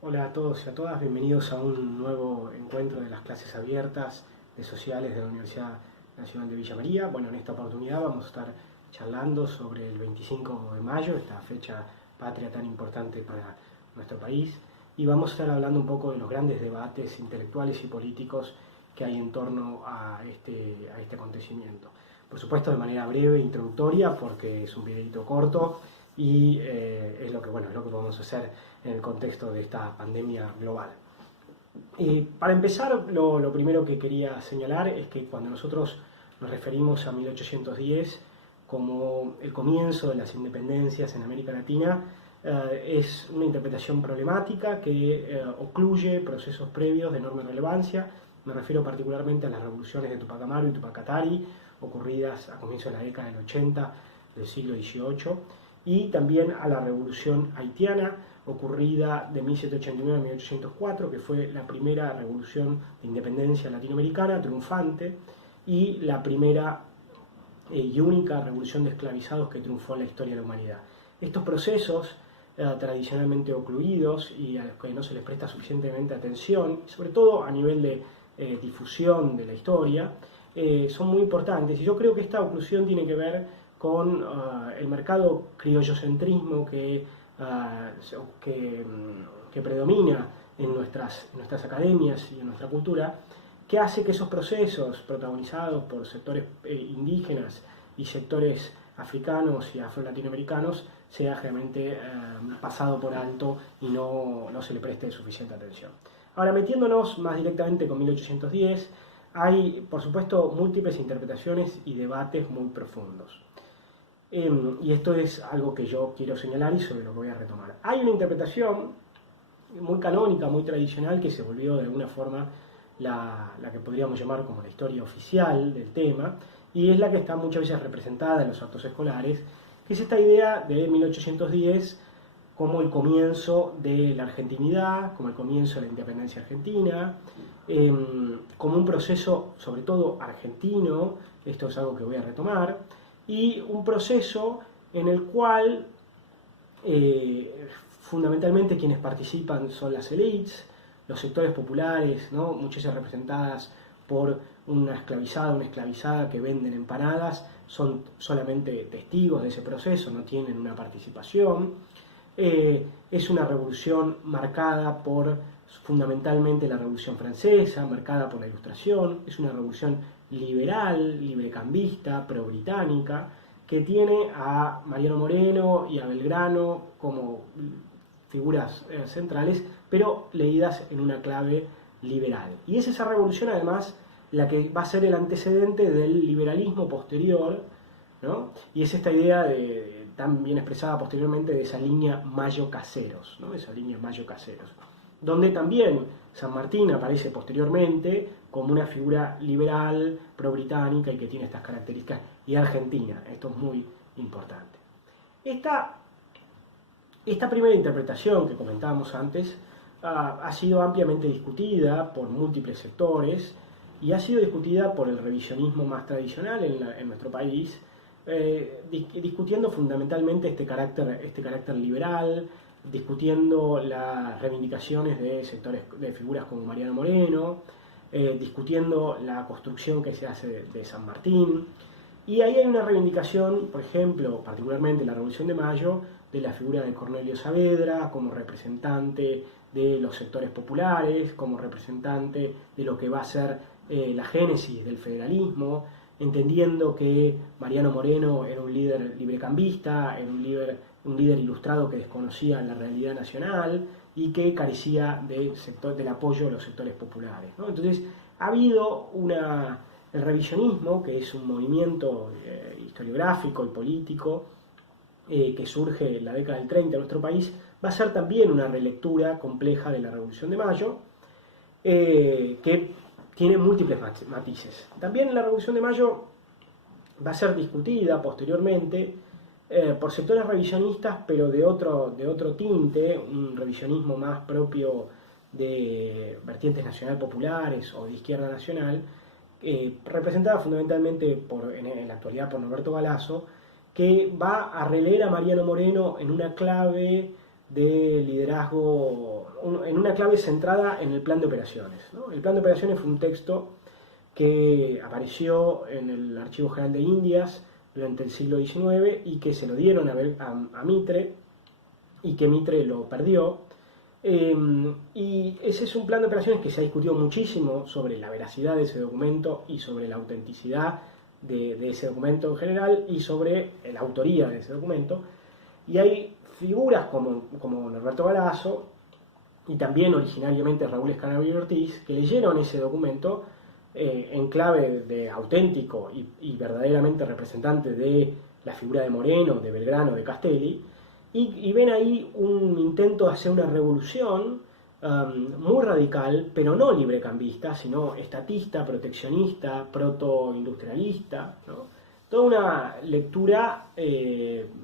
Hola a todos y a todas, bienvenidos a un nuevo encuentro de las clases abiertas de sociales de la Universidad Nacional de Villa María. Bueno, en esta oportunidad vamos a estar charlando sobre el 25 de mayo, esta fecha patria tan importante para nuestro país, y vamos a estar hablando un poco de los grandes debates intelectuales y políticos que hay en torno a este acontecimiento. Por supuesto, de manera breve, introductoria, porque es un videito corto y es lo que podemos hacer en el contexto de esta pandemia global. Para empezar, lo primero que quería señalar es que cuando nosotros nos referimos a 1810 como el comienzo de las independencias en América Latina, es una interpretación problemática que ocluye procesos previos de enorme relevancia. Me refiero particularmente a las revoluciones de Tupac Amaru y Tupac Katari, ocurridas a comienzos de la década del 80 del siglo XVIII, y también a la revolución haitiana, ocurrida de 1789 a 1804, que fue la primera revolución de independencia latinoamericana triunfante y la primera y única revolución de esclavizados que triunfó en la historia de la humanidad. Estos procesos tradicionalmente ocluidos y a los que no se les presta suficientemente atención, sobre todo a nivel de difusión de la historia, son muy importantes. Y yo creo que esta oclusión tiene que ver con el mercado criollocentrismo que predomina en nuestras academias y en nuestra cultura, que hace que esos procesos protagonizados por sectores indígenas y sectores africanos y afro-latinoamericanos sea generalmente pasado por alto y no se le preste suficiente atención. Ahora, metiéndonos más directamente con 1810, hay, por supuesto, múltiples interpretaciones y debates muy profundos. Y esto es algo que yo quiero señalar y sobre lo que voy a retomar. Hay una interpretación muy canónica, muy tradicional, que se volvió de alguna forma la que podríamos llamar como la historia oficial del tema, y es la que está muchas veces representada en los actos escolares, que es esta idea de 1810 como el comienzo de la argentinidad, como el comienzo de la independencia argentina, como un proceso sobre todo argentino, esto es algo que voy a retomar, y un proceso en el cual fundamentalmente quienes participan son las élites, los sectores populares, ¿no? Muchas veces representadas por una esclavizada que venden empanadas, son solamente testigos de ese proceso, no tienen una participación. Es una revolución marcada por fundamentalmente la Revolución Francesa, marcada por la Ilustración, es una revolución liberal, librecambista, pro-británica, que tiene a Mariano Moreno y a Belgrano como figuras centrales, pero leídas en una clave liberal. Y es esa revolución además la que va a ser el antecedente del liberalismo posterior, ¿no? Y es esta idea tan bien expresada posteriormente de esa línea Mayo-Caseros, ¿no? Esa línea Mayo-Caseros, donde también San Martín aparece posteriormente como una figura liberal, pro-británica y que tiene estas características, y argentina, esto es muy importante. Esta primera interpretación que comentábamos antes ha sido ampliamente discutida por múltiples sectores y ha sido discutida por el revisionismo más tradicional en nuestro país, discutiendo fundamentalmente este carácter liberal, discutiendo las reivindicaciones de sectores, de figuras como Mariano Moreno, discutiendo la construcción que se hace de San Martín. Y ahí hay una reivindicación, por ejemplo, particularmente en la Revolución de Mayo, de la figura de Cornelio Saavedra como representante de los sectores populares, como representante de lo que va a ser la génesis del federalismo, entendiendo que Mariano Moreno era un líder librecambista, era un líder ilustrado que desconocía la realidad nacional y que carecía del apoyo de los sectores populares, ¿no? Entonces, ha habido el revisionismo, que es un movimiento historiográfico y político que surge en la década del 30 en nuestro país, va a ser también una relectura compleja de la Revolución de Mayo, que tiene múltiples matices. También la Revolución de Mayo va a ser discutida posteriormente por sectores revisionistas, pero de otro tinte, un revisionismo más propio de vertientes nacional populares o de izquierda nacional, representada fundamentalmente en la actualidad por Norberto Galasso, que va a releer a Mariano Moreno en una clave de liderazgo, en una clave centrada en el plan de operaciones, ¿no? El plan de operaciones fue un texto que apareció en el Archivo General de Indias durante el siglo XIX y que se lo dieron a Mitre y que Mitre lo perdió. Y ese es un plan de operaciones que se ha discutido muchísimo sobre la veracidad de ese documento y sobre la autenticidad de ese documento en general y sobre la autoría de ese documento. Y hay figuras como Norberto Galasso y también originariamente Raúl Escanabio Ortiz que leyeron ese documento en clave de auténtico y verdaderamente representante de la figura de Moreno, de Belgrano, de Castelli, y ven ahí un intento de hacer una revolución muy radical, pero no librecambista, sino estatista, proteccionista, protoindustrialista, ¿no? Toda una lectura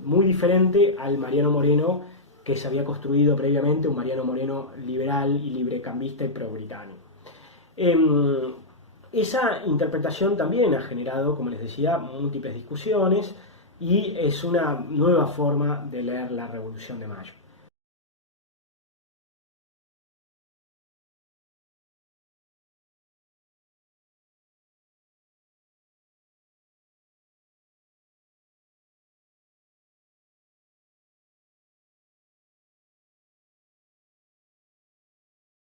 muy diferente al Mariano Moreno que se había construido previamente, un Mariano Moreno liberal y librecambista y pro-británico. Esa interpretación también ha generado, como les decía, múltiples discusiones y es una nueva forma de leer la Revolución de Mayo.